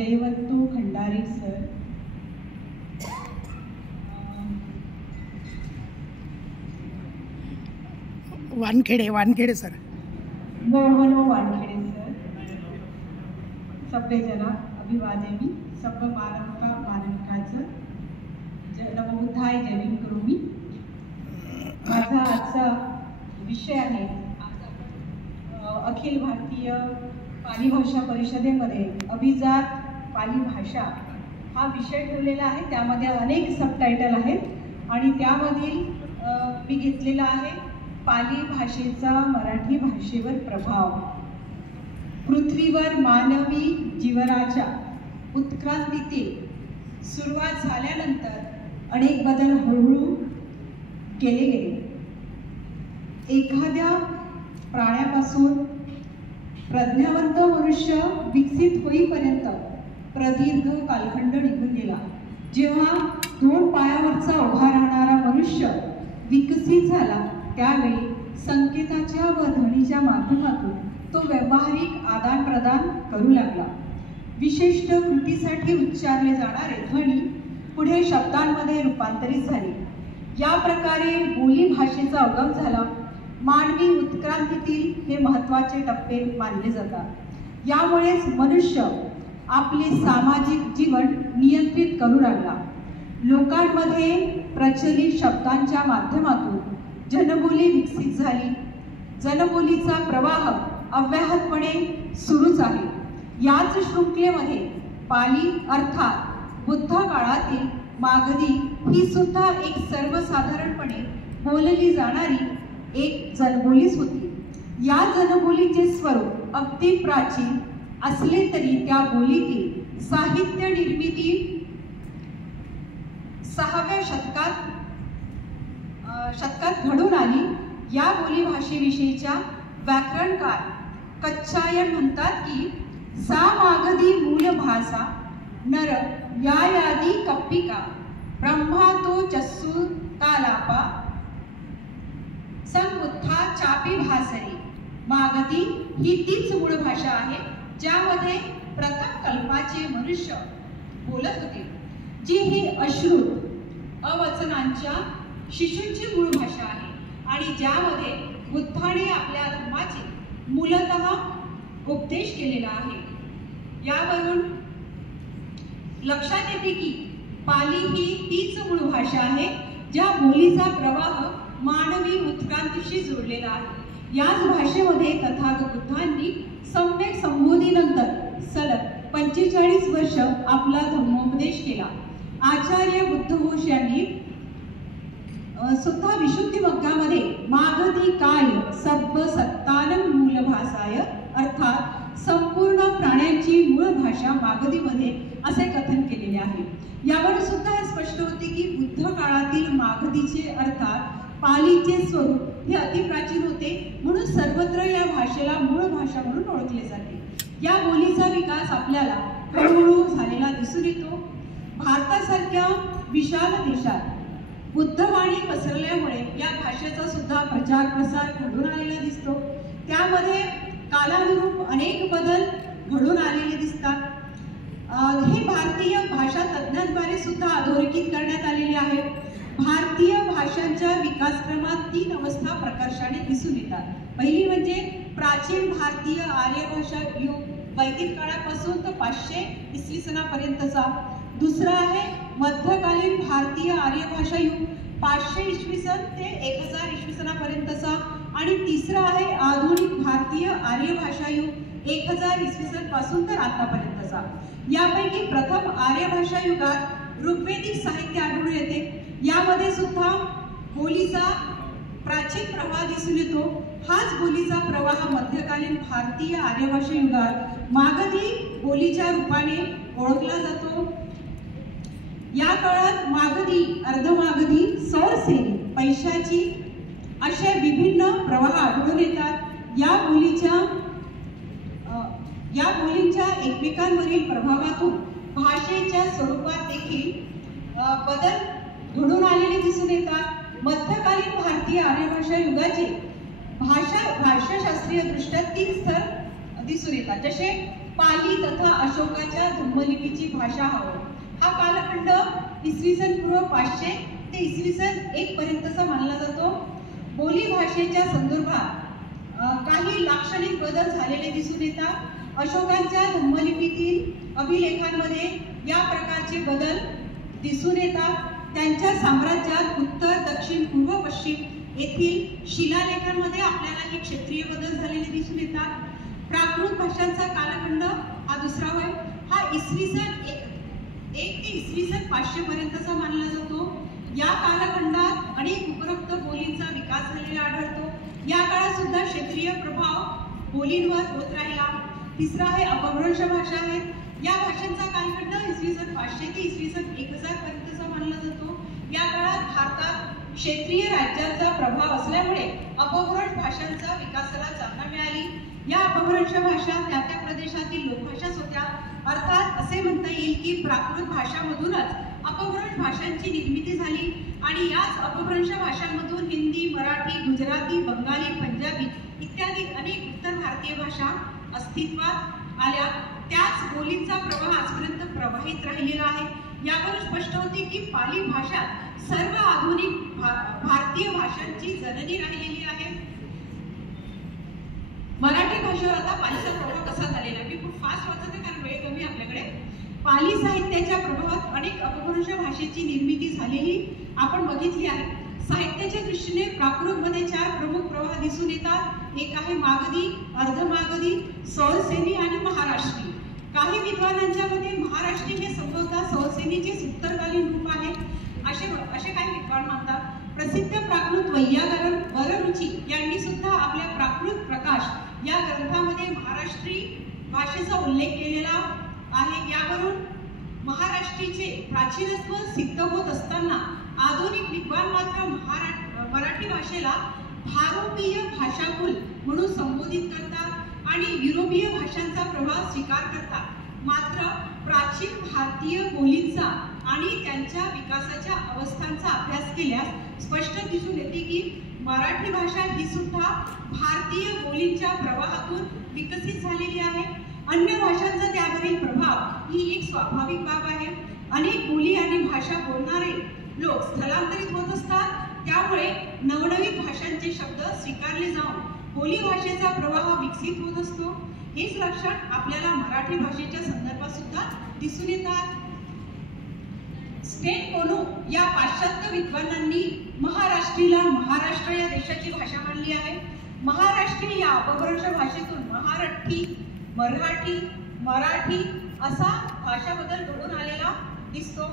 जयवंतू Khandare sir, Wankhede sir, मोहनो Wankhede sir, सभ्य जना अभिवादनी, सभ्य मानविकाचं नवबुद्धाय जयवीन करू मी. माझा आजचा विषय आहे, अखिल भारतीय पाली भाषा परिषदेमध्ये अभिजात पाली भाषा हा विषय ठेवलेला आहे. त्यामध्ये अनेक सबटायटल आहेत आणि त्यामधील मी घेतलेला आहे पाली भाषेचा मराठी भाषेवर प्रभाव. पृथ्वीवर मानवी जीवनाच्या उत्क्रांतीतील सुरुवात झाल्यानंतर अनेक बदल हळूहळू केले गेले. एखाद्या प्राण्यापासून प्रज्ञावंत मनुष्य विकसित होईपर्यंत प्रदीर्घ कालखंड निघून गेला. जेव्हा दोन पायावरचा उभा राहणारा मनुष्य विकसित झाला त्यावेळी संकेताच्या व ध्वनीच्या माध्यमातून तो व्यावहारिक आदान प्रदान करू लागला. विशिष्ट कृतीसाठी उच्चारले जाणारे ध्वनी पुढे शब्दांमध्ये रूपांतरित झाले. या प्रकारे बोली भाषेचा उगम झाला. मानवी उत्क्रांतीतील हे महत्त्वाचे टप्पे मानले जातात. यामुळेच मनुष्य आपले सामाजिक जीवन नियंत्रित करू लागला. लोकांमध्ये प्रचलित शब्दांच्या माध्यमातून जनबोली विकसित झाली. जनबोलीचा प्रवाह अव्याहतपणे सुरूच आहे. याच शृंखलेमध्ये पाली अर्थात बुद्ध काळातील मागधी ही सुद्धा एक सर्वसाधारणपणे बोलली जाणारी एक जनबोलीच होती. या जनबोलीचे स्वरूप अगदी प्राचीन असले तरी त्या बोलीतील साहित्य निर्मिती 6व्या शतकात घडून आली. या बोली भाषेविषयीच्या व्याकरणकार कच्छायन म्हणतात की सा मागधी मूल भाषा नर यायादी कप्पिका ब्रह्मा तो चस्सू तालापा संबुद्धा चापी भासरी. मागधी ही तीच मूळ भाषा आहे ज्यामध्ये प्रथम कल्पाचे मनुष्य बोलत होते, जी ही अश्रुत अवचनांच्या शिशूंची मूळ भाषा आहे आणि ज्यामध्ये बुद्धाने आपल्या धर्माचे मूलतः उपदेश केलेला आहे. यावरून लक्षात येते की पाली ही तीच मूळ भाषा आहे ज्या बोलीचा प्रवाह मानवी उत्क्रांतीशी जोडलेला आहे. याच भाषेमध्ये तथागत बुद्धांनी सम्यक संबोधीनंतर सलग 45 वर्ष आपला धर्मोपदेश केला. आचार्य बुद्धघोष यांनी सुद्धा विशुद्धी मग्गामध्ये मागधी काय सब्ब सत्तानं मूल भाषाय अर्थात संपूर्ण प्राण्यांची मूळ भाषा मागधीमध्ये असे कथन केलेले आहे. यावर सुद्धा हे स्पष्ट होते की बुद्ध काळातील मागधीचे अर्थात पालीचे स्वरूप हे अतिप्राचीन होते, म्हणून सर्वत्र या भाषेला मूळ भाषा म्हणून ओळखले जाते. या बोलीचा विकास आपल्याला हळूहळू झालेला दिसून येतो. भारतासारख्या विशाल देशात बुद्धवाणी पसरल्यामुळे या भाषेचा सुद्धा प्रचार प्रसार घडून आलेला दिसतो. त्यामध्ये कालानुरूप अनेक बदल घडून आलेले दिसतात. हे भारतीय भाषा तज्ञांद्वारे सुद्धा अधोरेखित करण्यात आलेले आहे. भारतीय भाषांच्या विकासक्रमात 3 अवस्था प्रकर्षाने दिसून येतात. पहिली म्हणजे प्राचीन भारतीय आर्य भाषा युग वैदिक काळापासून तर 500 इसवी सनापर्यंतचा. दुसरा आहे मध्यकालीन भारतीय आर्य भाषा युग 500 इसवी सन ते 1000 इसवी सनापर्यंतचा. आणि तिसरा आहे आधुनिक भारतीय आर्य भाषा युग 1000 इसवी सन पासून तर आतापर्यंतचा. यापैकी प्रथम आर्य भाषा युगात ऋग्वेदिक साहित्य आढळून येते. यामध्ये सुद्धा बोलीचा प्राचीन प्रवाह दिसून येतो. हाच बोलीचा प्रवाह मध्यकालीन भारतीय आर्य भाषा युगात मागधी बोलीच्या रूपाने ओळखला जातो. या काळात मागधी, अर्धमागधी, सौरसेनी, पैशाची अशा विभिन्न प्रवाह आढळून येतात. या बोलींच्या एकमेकांवरील प्रभावातून भाषेच्या स्वरूपात देखील बदल घडून आलेले दिसून येतात. मध्यकालीन भारतीय आर्य भाषा युगाचे भाषाशास्त्रीय दृष्ट्या 3 स्तर दिसून येतात, जसे पाली तथा अशोकाच्या धम्मलिपीची भाषा हा कालखंड इसवी सन पूर्व 500 ते इसवी सन 1 पर्यंतचा मानला जातो. बोली भाषेच्या संदर्भात काही लाक्षणिक बदल झालेले दिसून येतात. अशोकांच्या धम्मलिपीतील अभिलेखांमध्ये या प्रकारचे बदल दिसून येतात. त्यांच्या साम्राज्यात उत्तर, दक्षिण, पूर्व, पश्चिम येथील शिलालेखांमध्ये आपल्याला हे क्षेत्रीय बदल झालेले दिसून येतात. प्राकृत भाषांचा कालखंड हा दुसरा होय. हा इसवी सन 1 ते इसवी सन 500 पर्यंतचा मानला जातो. या कालखंडात अनेक उपरोक्त बोलींचा विकास झालेला आढळतो. या काळात सुद्धा क्षेत्रीय प्रभाव बोलींवर होत राहिला. तिसरा आहे अपभ्रंश भाषा आहेत. या भाषांचा कालखंड इसवी सन 500 ते इसवी सन 1000 पर्यंतचा मानला जातो. या काळात भारतात क्षेत्रीय राज्यांचा प्रभाव असल्यामुळे अपभ्रंश भाषांचा विकासाला चालना मिळाली. या अपभ्रंश भाषा त्या त्या प्रदेशातील लोकभाषाच होत्या. अर्थात असे म्हणता येईल की प्राकृत भाषांमधूनच अपभ्रंश भाषांची निर्मिती झाली आणि याच अपभ्रंश भाषांमधून हिंदी, मराठी, गुजराती, बंगाली, पंजाबी इत्यादी अनेक उत्तर भारतीय भाषा अस्तित्वात आल्या. त्याच बोलींचा प्रवाह आजपर्यंत प्रवाहित राहिलेला आहे. यावरून स्पष्ट होते की पाली भाषा सर्व आधुनिक भारतीय भाषांची जननी राहिलेली आहे. मराठी भाषेवर आता पालीचा प्रभाव कसा झालेला आहे? मी खूप फास्ट वाचते कारण वेळ कमी आपल्याकडे. पाली साहित्याच्या प्रभावात अनेक अपभ्रंश भाषेची निर्मिती झालेली आपण बघितली आहे. साहित्याच्या दृष्टीने प्राकृतमध्ये 4 प्रमुख प्रवाह दिसून येतात. एक आहे मागधी, अर्धमागधी, सौरसेनी आणि महाराष्ट्री. काही विद्वानांच्या मते महाराष्ट्री हे संभवतः सौरसेनीचे उत्तरकालीन रूप आहे असे काही विद्वान मानतात. प्रसिद्ध प्राकृत वैयाकरण वररुची यांनी सुद्धा आपल्या प्राकृत प्रकाश या ग्रंथामध्ये महाराष्ट्री भाषेचा उल्लेख केलेला आहे. यावरून महाराष्ट्रीचे प्राचीनत्व सिद्ध होत असताना आधुनिक विद्वान मात्र मराठी भाषेला भारोपीय भाषाकुल म्हणून संबोधित करतात आणि युरोपीय भाषांचा प्रभाव स्वीकार करतात. मात्र प्राचीन भारतीय बोलींचा आणि त्यांच्या विकासाच्या अवस्थांचा अभ्यास केल्यास स्पष्ट दिसून येते की मराठी भाषा ही सुद्धा भारतीय बोलींच्या प्रवाहातून विकसित झालेली आहे. अन्य भाषांचा त्यावरील प्रभाव ही एक स्वाभाविक बाब आहे. अनेक बोली आणि भाषा बोलणारे लोक स्थलांतरित होत असतात. त्यामुळे नवनवीन भाषांचे शब्द स्वीकारले जाऊन बोली भाषेचा प्रवाह विकसित होत असतो. हेच लक्षण आपल्याला मराठी भाषेच्या संदर्भात सुद्धा दिसून येतात. स्टेन कोनो या पाश्चात्य विद्वानांनी महाराष्ट्रीला महाराष्ट्र या देशाची भाषा मानली आहे. महाराष्ट्री या अपभ्रंश भाषेतून महारठी, मराठी, मराठी असा भाषा बदल घडून आलेला दिसतो.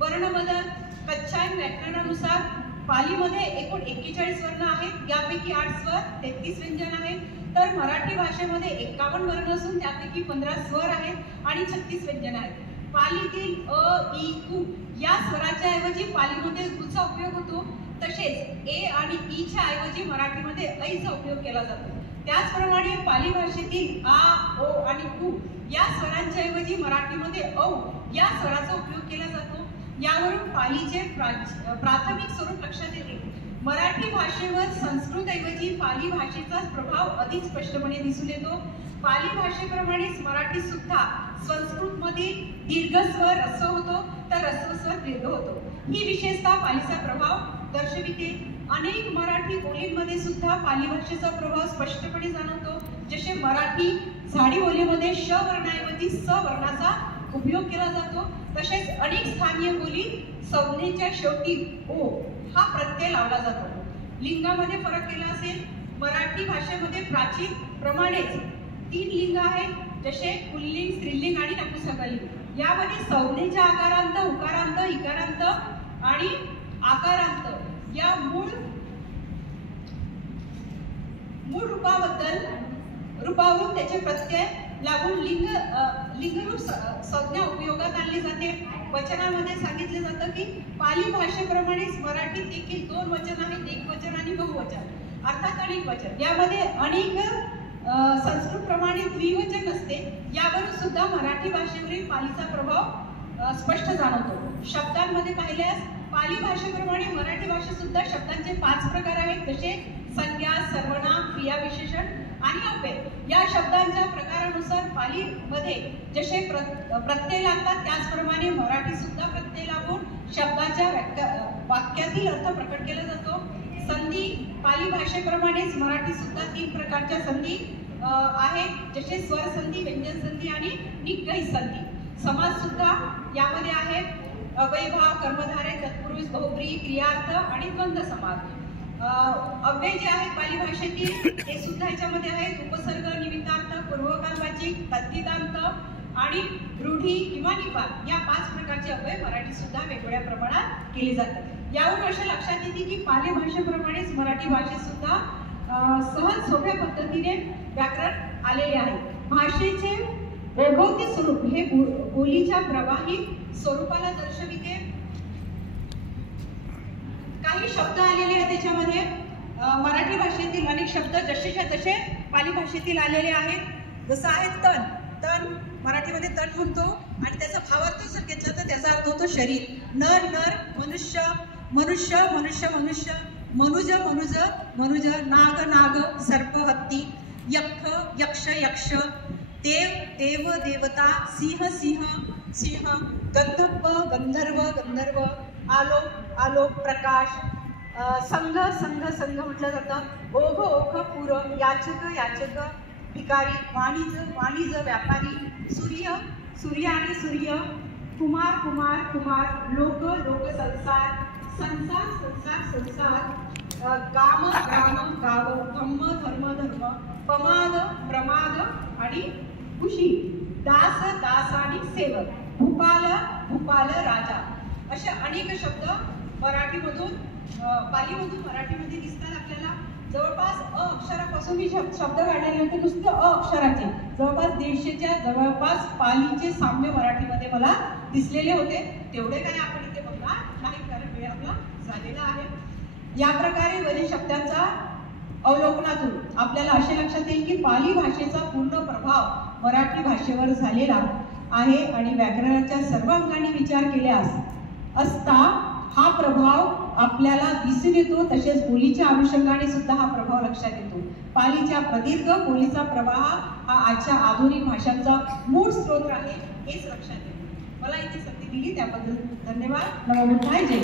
वर्णबदल कच्छा व्याकरणानुसार पालीमध्ये एकूण 41 वर्ण आहेत. यापैकी 8 स्वर, 33 व्यंजन आहेत. तर मराठी भाषेमध्ये 51 वर्ण असून त्यापैकी 15 स्वर आहेत आणि 36 व्यंजन आहेत. पालीतील अ, इ, उ या स्वराच्या ऐवजी पालीमध्ये उचा उपयोग होतो. तसेच ए आणि ई च्या ऐवजी मराठीमध्ये ऐचा उपयोग केला जातो. त्याचप्रमाणे पाली भाषेतील आ, ओ आणि उ या स्वरांच्या ऐवजी मराठीमध्ये औ या स्वराचा उपयोग केला जातो. यावरून पालीचे प्राथमिक स्वरूप लक्षात येते. मराठी भाषेवर संस्कृत ऐवजी पाली भाषेचा प्रभाव अधिक स्पष्टपणे दिसून येतो. पाली भाषेप्रमाणेच मराठी सुद्धा संस्कृत मधील दीर्घ स्वर ह्रस्व होतो तर ह्रस्व स्वर दीर्घ होतो. ही विशेषता पालीचा प्रभाव दर्शविते. अनेक मराठी बोलींमध्ये सुद्धा पाली भाषेचा प्रभाव स्पष्टपणे जाणवतो. जसे मराठी झाडी बोलीमध्ये श वर्णाऐवजी स वर्णाचा उपयोग केला जातो. तसेच अनेक स्थानीय बोली संज्ञेच्या शेवटी ओ हा प्रत्यय लावला जातो. लिंगामध्ये फरक केला असेल. मराठी भाषेमध्ये प्राचीन प्रमाणेच 3 लिंग आहेत, जसे पुल्लिंग, स्त्रीलिंग आणि नपुंसकलिंग. यामध्ये संज्ञेच्या आकारांत, उकारांत, इकारांत आणि आकारांत या मूळ रूपावरून त्याचे प्रत्यय लागून लिंगरूप संज्ञा उपयोगात आणली जाते. वचनामध्ये सांगितले जातं की पाली भाषेप्रमाणेच मराठीत देखील 2 वचन आहेत, एकवचन आणि बहुवचन अर्थात अनेक वचन. यामध्ये अनेक संस्कृत प्रमाणे द्विवचन असते. यावरून सुद्धा मराठी भाषेवरील पालीचा प्रभाव स्पष्ट जाणवतो. शब्दांमध्ये पाहिल्यास पाली भाषेप्रमाणे मराठी भाषेत सुद्धा शब्दांचे 5 प्रकार आहेत, जसे संज्ञा, सर्वनाम, क्रियाविशेषण आणि आणि अव्यय या शब्दांच्या प्रकारानुसार पालीमध्ये जसे प्रत्यय लागतात त्याचप्रमाणे मराठी सुद्धा प्रत्यय लागून शब्दाच्या वाक्यातील अर्थ प्रकट केला जातो. संधी पाली भाषेप्रमाणेच मराठी सुद्धा 3 प्रकारच्या संधी आहेत, जसे स्वर संधी, व्यंजन संधी आणि निग्रही संधी. समास सुद्धा यामध्ये आहेत. अव्ययभाव, कर्मधारय, तत्पुरुष, बहुब्रीही, क्रियार्थ आणि द्वंद्व समास. अव्यय जे आहेत पाली भाषेतील ते सुद्धा याच्यामध्ये आहेत. उपसर्ग, निमित्तार्थ, पूर्वकालवाचिक, तद्धितांत आणि रूढी किंवा निपात या 5 प्रकारचे अव्यय मराठी सुद्धा वेगवेगळ्या प्रमाणात केले जातात. यावरून असं लक्षात येते की पाली भाषेप्रमाणेच मराठी भाषेत सुद्धा सहज सोप्या पद्धतीने व्याकरण आलेले आहे. भाषेचे ओघवते स्वरूप हे बोलीच्या प्रवाहित स्वरूपाला दर्शविते. काही शब्द आलेले आहेत त्याच्यामध्ये. मराठी भाषेतील अनेक शब्द जसेच्या तसे पाली भाषेतील आलेले आहेत. जसं आहे तन. तन मराठीमध्ये तन म्हणतो आणि त्याचा भावार्थ जर घेतला तर त्याचा अर्थ होतो शरीर. नर नर, मनुष्य मनुष्य, मनुष्य मनुष्य, मनुज मनुज मनुज, नाग नाग, सर्प हत्ती, यक्ष यक्ष यक्ष, देव देव देवता, सिंह सिंह सिंह, गंधर्व गंधर्व गंधर्व, आलोक आलोक प्रकाश, संघ संघ संघ म्हटलं जातं. ओघ ओघ पुर, याचक याचक, भिकारी, वाणिज वाणिज व्यापारी, सूर्य सूर्य आणि सूर्य, कुमार कुमार कुमार, लोक लोक संसार, संसार संसार संसार, गाम ग्राम गाव, धम्म धर्म धर्म, प्रमाद प्रमाद आणि खुशी, दास दास आणि सेवक, भूपाल भूपाल राजा. असे अनेक शब्द मराठीमधून पालीमधून मराठीमध्ये दिसतात आपल्याला. जवळपास अ अक्षरापासून मी शब्द काढलेले होते, नुसते अ अक्षराचे जवळपास 150च्या जवळपास पालीचे साम्य मराठीमध्ये मला दिसलेले होते. तेवढे काय आपण इथे बघणार नाही कारण वेळ आपला झालेला आहे. या प्रकारे वरील शब्दांचा अवलोकनातून आपल्याला असे लक्षात येईल की पाली भाषेचा पूर्ण प्रभाव मराठी भाषेवर झालेला आहे आणि व्याकरणाच्या सर्व अंगांनी विचार केल्यास असता हा प्रभाव आपल्याला दिसून येतो. तसेच बोलीच्या अनुषंगाने सुद्धा हा प्रभाव लक्षात येतो. पालीच्या प्रदीर्घ बोलीचा प्रवाह हा आजच्या आधुनिक भाषांचा मूळ स्रोत आहे हेच लक्षात येते. मला इथे संधी दिली त्याबद्दल धन्यवाद. नमो बुद्धाय. जय.